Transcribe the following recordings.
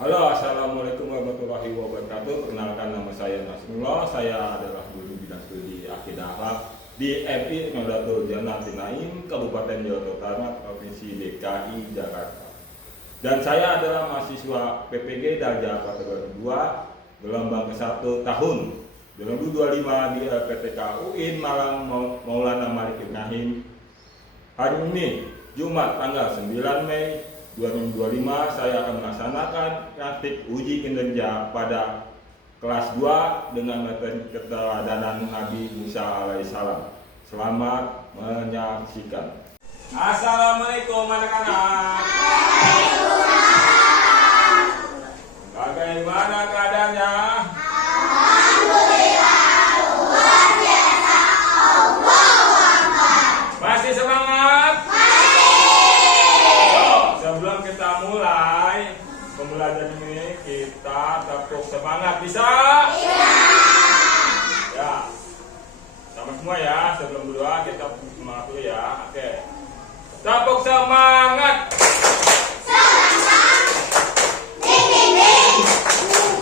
Halo, assalamualaikum warahmatullahi wabarakatuh. Perkenalkan, nama saya Nasrullah. Saya adalah guru bidang studi akidah akhlak di MI Nahdlatul Jannatin Naim, Kabupaten Jawa Utara, Provinsi DKI Jakarta. Dan saya adalah mahasiswa PPG Darjah kategori 2, gelombang ke-1 tahun 2025 di LPTK UIN Malang Maulana Malik Ibrahim. Hari ini Jumat tanggal 9 Mei 2025 saya akan melaksanakan praktik uji kinerja pada kelas 2 dengan materi keteladanan Nabi Musa alaihissalam. Selamat menyaksikan. Assalamualaikum anak-anak. Bagaimana keadaannya? Alhamdulillah, luar biasa. Allahu Akbar. Masih semangat? Sebelum kita mulai pembelajaran ini, kita tepuk semangat. Bisa? Iya. Ya. Sama semua ya. Sebelum berdoa kita tepuk semangat dulu ya. Oke. Tepuk semangat. Semangat. Ding ding ding.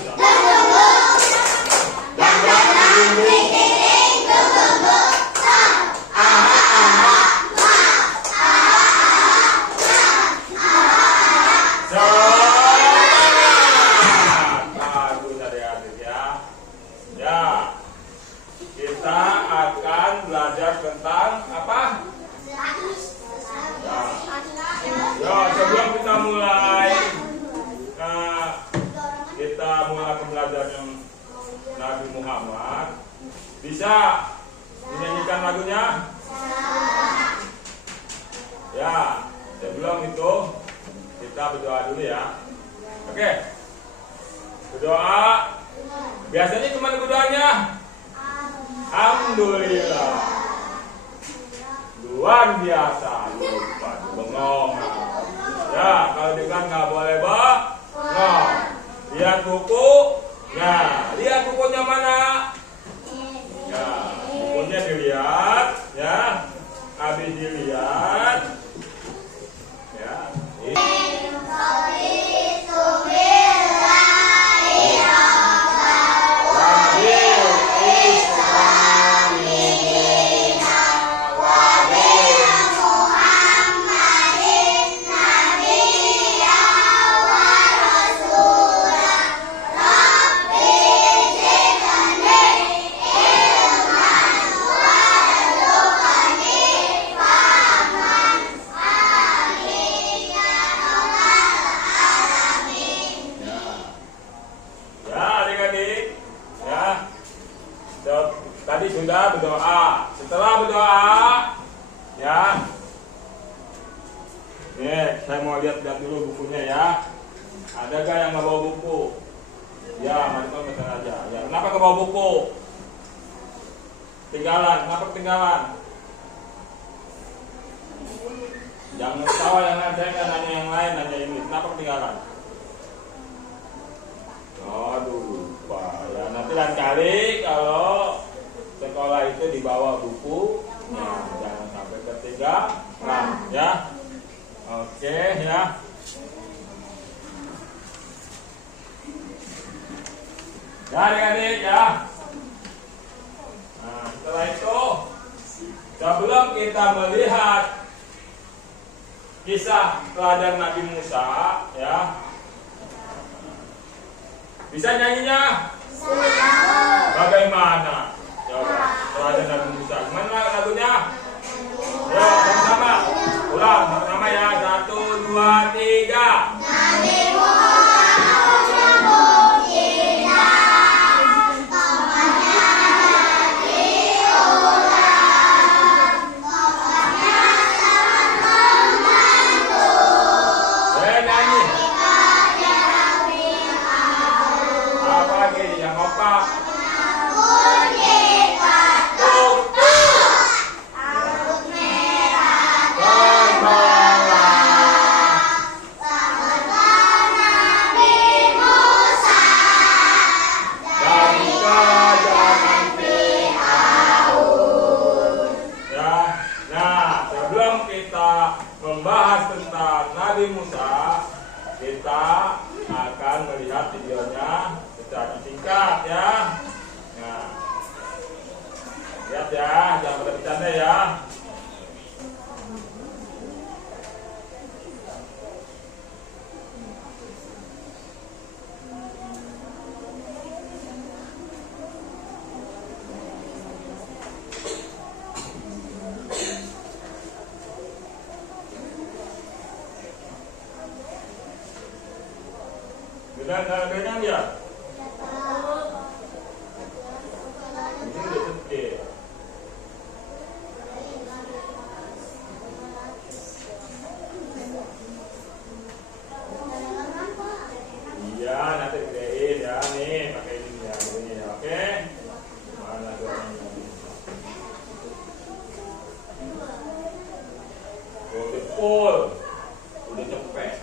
Dum dum dum. Dang dang dang. Ding ding ding. Dum dum dum. Aha aha. Kita akan belajar tentang apa? Ya, sebelum kita mulai, kita mulai pembelajaran Nabi Muhammad. Bisa menyanyikan lagunya? Ya, sebelum itu kita berdoa dulu ya. Oke. Berdoa. Biasanya gimana berdoanya? Alhamdulillah. Luar biasa. Lupa bengong. Ya, kalau dengan nggak boleh bengong. Lihat buku. Nah, lihat bukunya mana? Ya, bukunya dilihat. Ya, habis dilihat. Ya. Tadi sudah berdoa. Setelah berdoa, ya, nih saya mau lihat dulu bukunya ya. Ada gak yang nggak bawa buku? Ya, mari kita aja. Ya, kenapa nggak bawa buku? Tinggalan. Kenapa ketinggalan? Jangan ketawa yang lain, saya nggak nanya yang lain, nanya ini. Kenapa ketinggalan? Aduh, lupa. Ya, nanti lain kali kalau sekolah itu dibawa buku, nah, jangan sampai ketinggalan, ya. Oke, ya. Ya, adik-adik, ya. Nah, setelah itu, sebelum kita melihat kisah teladan Nabi Musa, ya. Bisa nyanyinya? Bagaimana? Coba, teladan Nabi Musa. Gimana lagunya? Ya, sama-sama. Ulang, sama-sama ya. 1, 2, 3. Nabi Muhammad mukjizat, tokohnya diulang, tokohnya sangat membantu. Nyanyi. Kita jarang tahu. Apa lagi yang kompak? membahas tentang Nabi Musa, kita akan melihat videonya secara singkat ya. Nah, lihat ya, jangan pada bercanda ya. Sudah kenyang ya? Ini udah gede. Iya, nanti gedein ya. Nih, pakai ini ya, begini ya. Oke? Mana suaranya? Udah full. Udah cepet.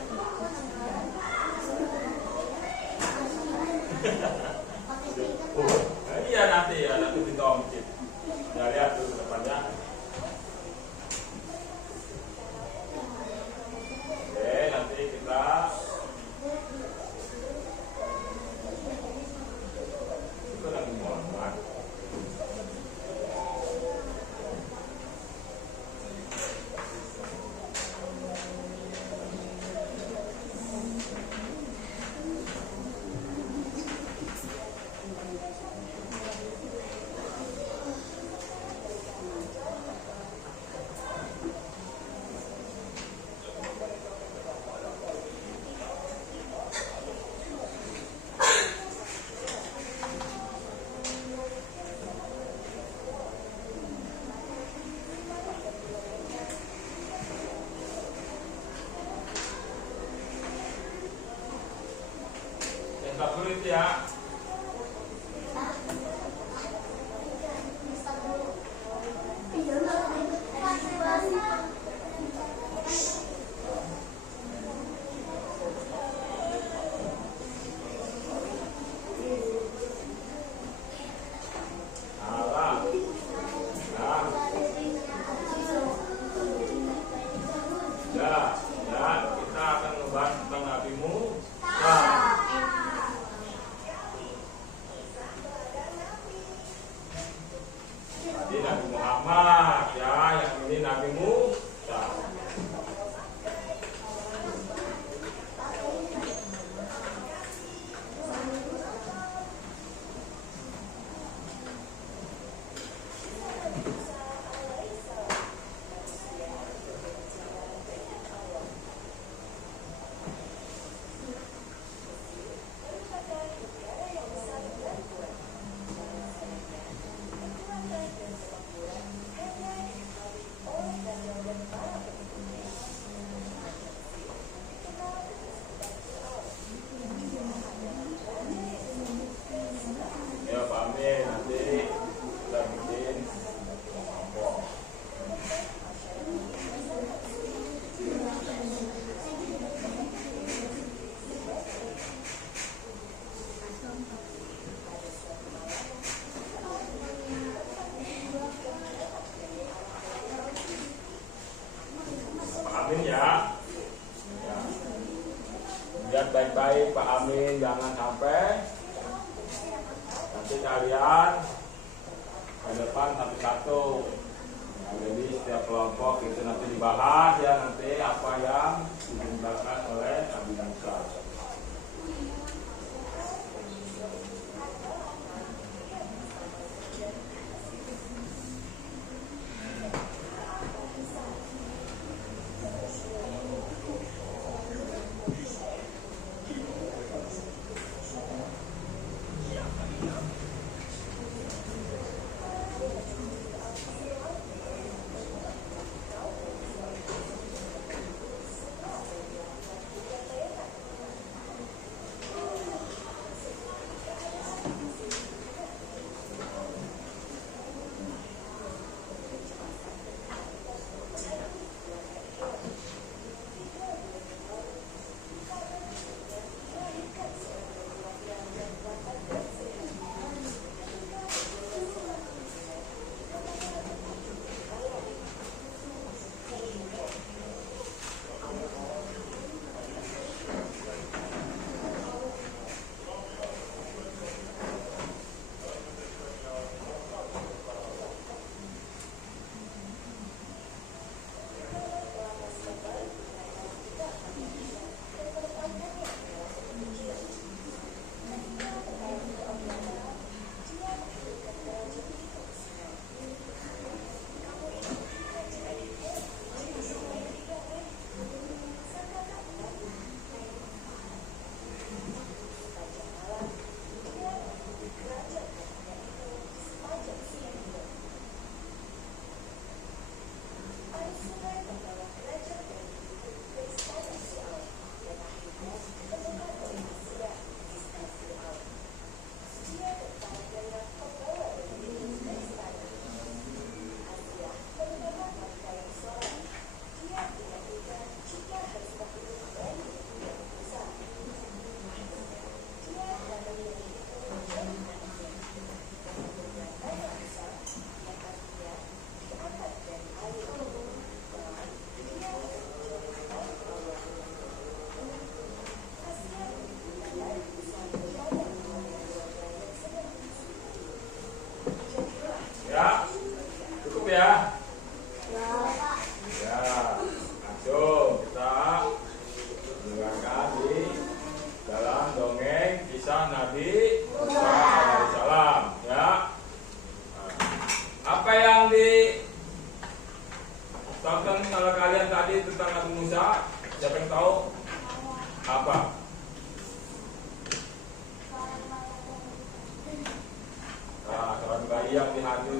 Iya nanti ya, nanti ditongkit. Ya lihat dulu ke depannya. Oke, nanti kita itu lagi muat. Yang kulit ya. Ya, kita akan membahas tentang Nabi Musa. Tadi Nabi Muhammad, ya, yang ini Nabi Musa. Ya Pak Amin, nanti kita bikin kelompok. Pak Amin ya. Ya. Lihat baik-baik Pak Amin, jangan sampai nanti kalian ke depan satu-satu. Nah, jadi setiap kelompok itu nanti dibahas ya, nanti apa yang diceritakan oleh Nabi Musa.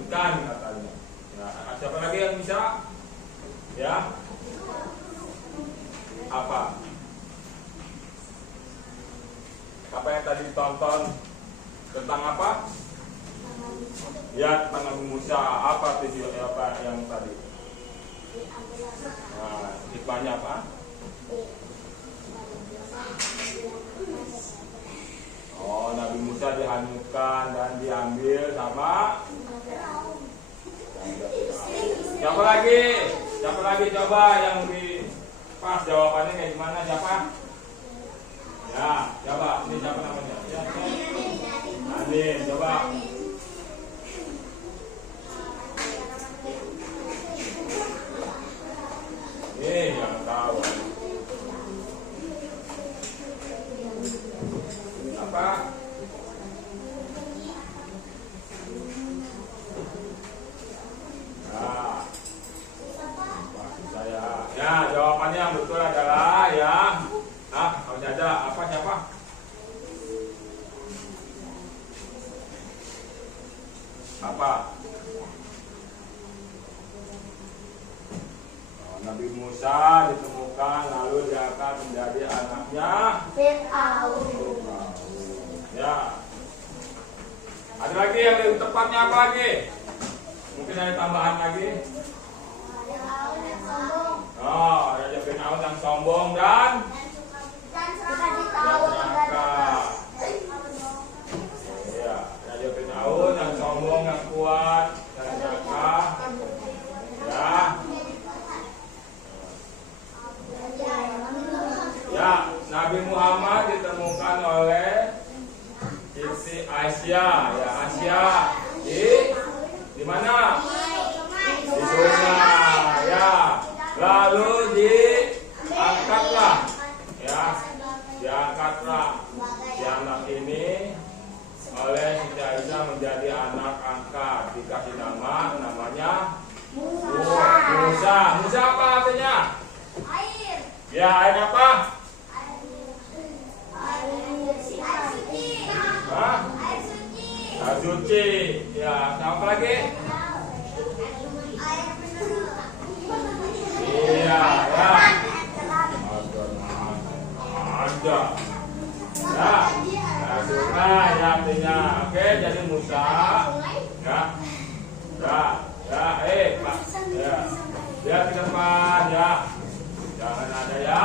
dihanyutkan katanya. Nah, siapa lagi yang bisa? Ya. Apa? Apa yang tadi ditonton? Tentang apa? Ya, tentang Nabi Musa. Apa tujuan apa yang tadi? Nah, hikmahnya apa? Oh, Nabi Musa dihanyutkan dan diambil sama siapa lagi? Siapa lagi coba yang lebih pas jawabannya kayak gimana? Siapa? Ya, coba. Ini siapa namanya? Ya, Anin, coba. Yang tahu. Apa? Nah, saya. Ya, jawabannya yang betul adalah ya. Nah, kalau ada apa siapa? Apa? Nabi Musa ditemukan lalu dia akan menjadi anaknya Fir'aun. Ya. Ada lagi yang lebih tepatnya apa lagi? Mungkin ada tambahan lagi. Fir'aun yang sombong. Oh, Raja Fir'aun yang sombong dan suka ditahu nakal. Ya, Raja Fir'aun yang sombong, yang kuat dan nakal. Ya. Ya, Nabi Muhammad ditemukan oleh Siti Aisyah, ya Aisyah di mana? Di sungai, ya. Lalu diangkatlah, ya, diangkatlah si anak ini oleh Siti Aisyah menjadi anak angkat, dikasih namanya Musa. Musa apa artinya? Air. Ya, air apa? Hah? Air suci. Ya, apa lagi? Iya, ya. Ada. Ya. Sungai ya artinya. Oke, jadi Musa. Ya. Ya, Pak. Ya. Ya ke depan ya. Jangan ada ya.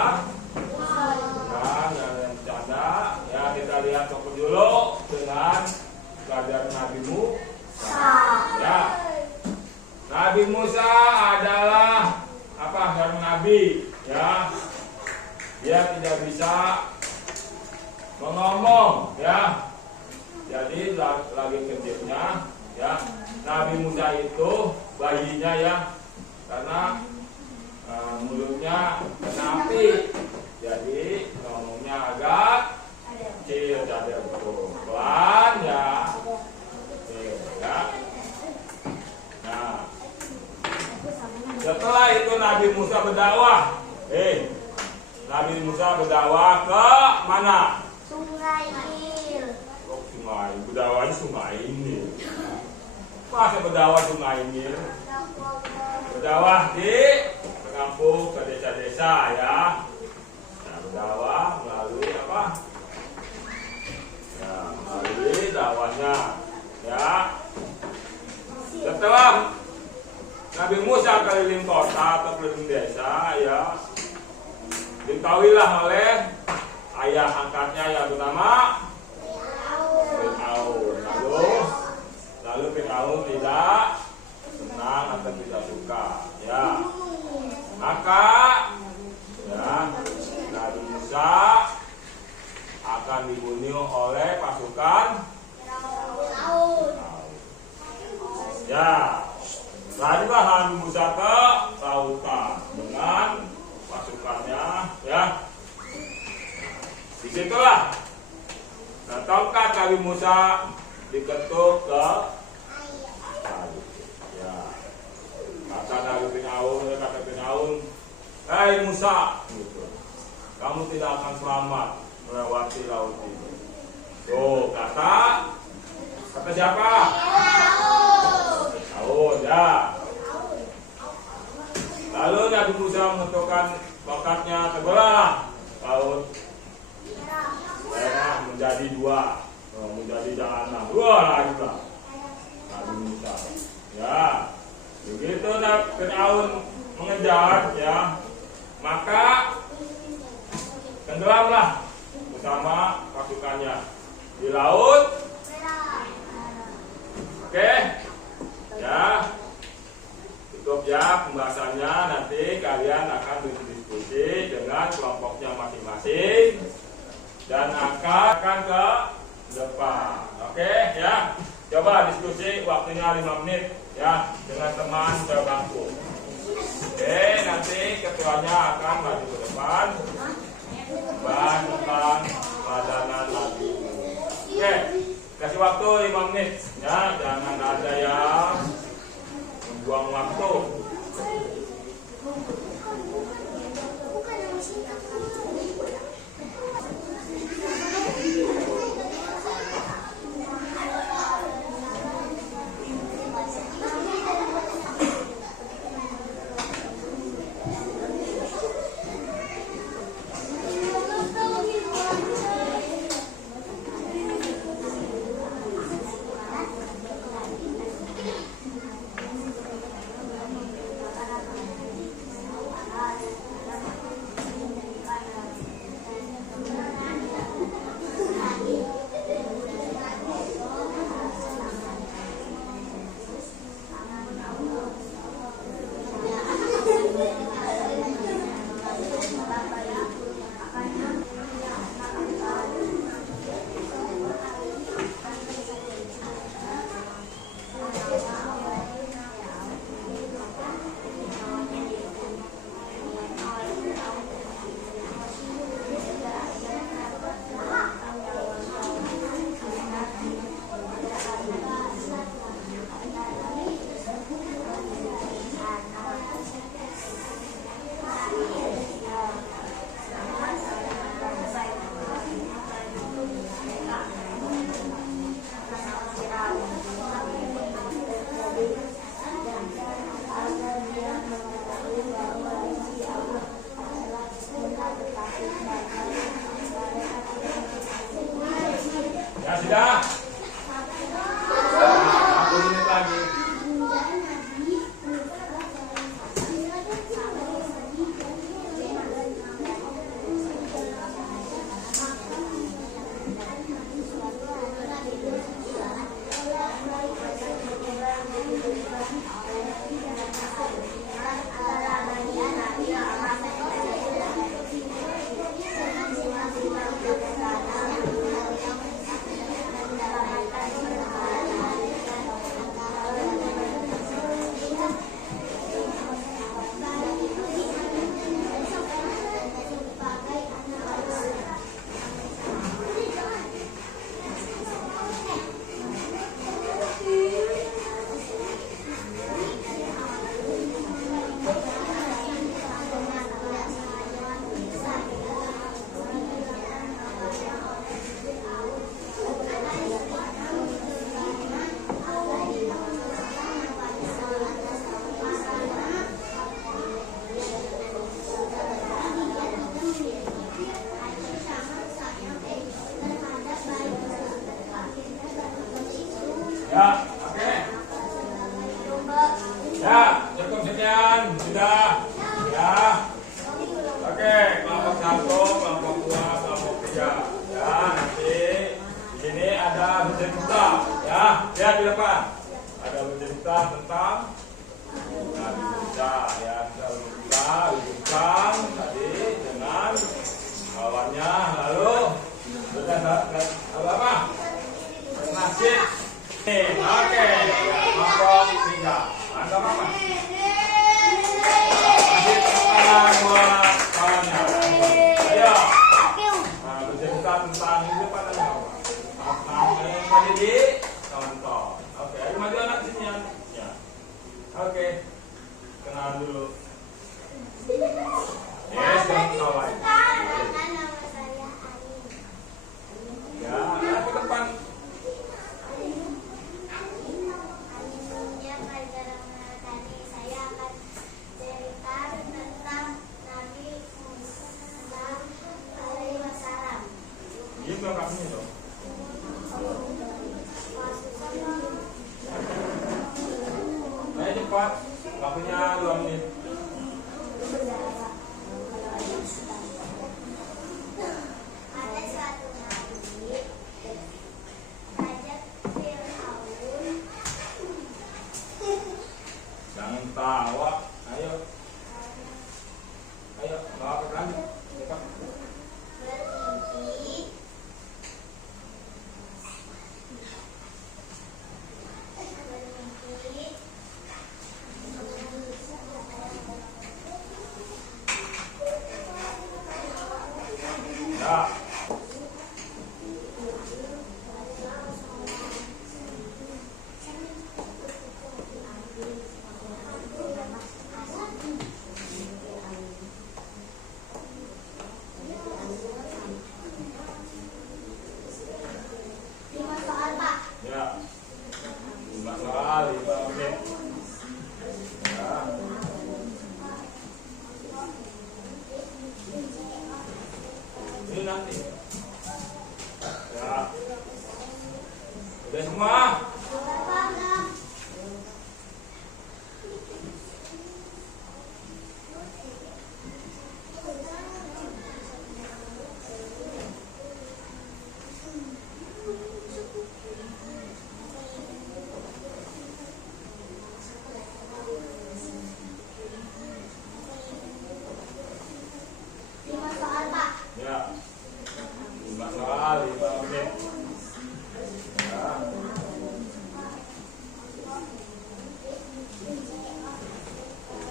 Jangan ada yang bercanda. Ya, kita lihat fokus dulu dengan pelajaran Nabi Musa. Ya. Nabi Musa adalah apa? Seorang nabi, ya. Dia tidak bisa mengomong, ya. Jadi lagi kecilnya, ya. Nabi Musa itu bayinya ya, karena mulutnya kena api, jadi ngomongnya agak kecil, jadi pelan ya. Ya. Nah, setelah itu Nabi Musa berdakwah. Nabi Musa berdakwah ke mana? Sungai Nil. Oh, sungai. Berdakwahnya sungai ini. Masa berdakwah sungai ini? Berdakwah di kampung, ke desa-desa ya. Nah, berdakwah melalui apa? Ya, melalui dakwahnya. Ya. Setelah Nabi Musa keliling kota atau keliling desa, ya, diketahuilah oleh ayah angkatnya yang bernama Fir'aun. Lalu Fir'aun tidak senang atau tidak suka, ya. Maka, ya, Nabi Musa akan dibunuh oleh pasukan Fir'aun. Ya. Larilah Nabi Musa ke lautan dengan pasukannya, ya. Disitulah tongkat Nabi Musa diketuk ke air. Ya. Kata Nabi Fir'aun, "Hei Musa, gitu, kamu tidak akan selamat melewati laut ini." Tuh kata siapa? Ya. Lalu Nabi Musa menentukan tongkatnya, terbelah laut merah menjadi dua, menjadi jahanam. Wah, juga Nabi Musa. Ya, begitu Fir'aun mengejar, ya, maka tenggelamlah bersama pasukannya di laut. Oke, ya, cukup ya pembahasannya. Nanti kalian akan berdiskusi dengan kelompoknya masing-masing dan akan ke depan. Oke, ya, coba diskusi, waktunya 5 menit ya dengan teman sebangku. Oke, nanti ketuanya akan maju ke depan bahas tentang padanan lagu. Oke, kasih waktu 5 menit ya, jangan ada yang membuang waktu. Ya sudah. 1 menit lagi. Ya, oke. Ya, cukup sekian, sudah. Ya. Oke, kelompok 1, kelompok 2, kelompok 3. Ya, nanti di sini ada bercerita, ya. Lihat di depan. Ada bercerita tentang Nabi Musa, ya. Kita bincang tadi dengan kawannya, lalu apa? Nasib. Oke, kelompok 3. Anggap apa? Nasib tangan buat kawannya. Ayo. Nah, bercerita tentang hidup pada kawan. Tentang yang tadi di contoh. Oke, ayo maju anak sini ya. Oke, kenalan dulu. Yes, kawan. Ya, ke depan. Dia kakaknya dong. Ayo cepat, waktunya 2 menit. Ada suatu hari Raja Fir'aun Jangan tawa. Ayo. Ayo, bawa ke belakang. Cepat. bermimpi Ya. lima soal Pak. Ya. 5 soal, 5 menit. Ya. Ini nanti. Ya. Udah semua. Bapak enam. Lima soal Pak. Ya. 5 soal, 5 menit. Ya.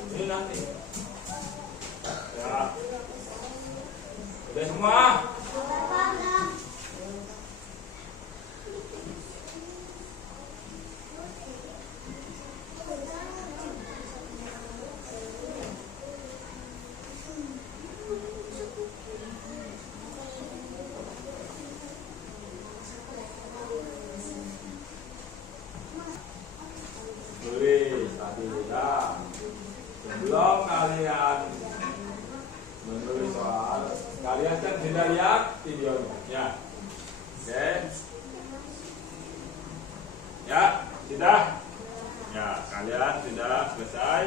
Ini nanti. Ya. Udah semua. Bapak enam. Tulis tadi ya. Sebelum kalian menulis soal, kalian kan sudah lihat videonya. Ya. Oke. Ya, sudah. Ya, kalian sudah selesai.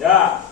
Ya.